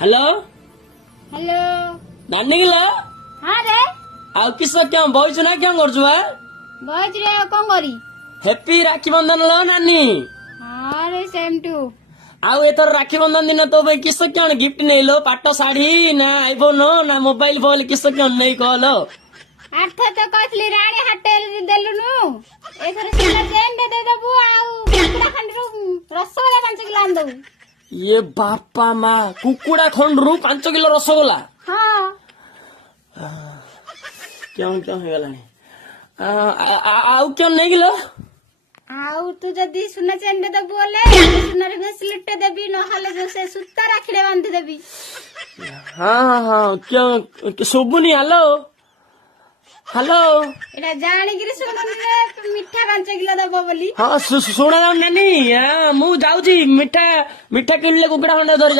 Hello hello. नानी गिलो हाँ रे आउ किस क्या बइछु ना क्या गर्छु बा बज रे कौन करी। हैप्पी राखी बंधन लो नानी हाँ रे सेम टू। आउ एथर राखी बंधन दिन तो भाई किस क्या गिफ्ट नहीं लो पाट साड़ी ना आईफोन ना मोबाइल फोन किस क्या नहीं कहलो आठ तो कहली राणी हाटेल देलुनु एथर सोना चेन दे देबु आउ कुकुड़ा खंडरू रसगोला 5 किलो आन दबु। ये बापा मा कुकुड़ा खंडरू 5 किलो रसगोला हाँ क्यों क्यों हो गलानी आउ क्यों नहीं गिलो आउ तू जदी सोना चेन दे देबु बोले सोनार ब्रेसलेट देबी नहले जो से सूता राखिले बांधी देबी। हाँ हाँ क्यों सुबुनी हेलो हेलो एटा जानी गिरी सुन मिठा 5 किलो दबो बोली। हाँ सुना नानी हाँ मु जाऊँ मिठा मिठा किणले कुकुड़ा खंड धरी जाऊ।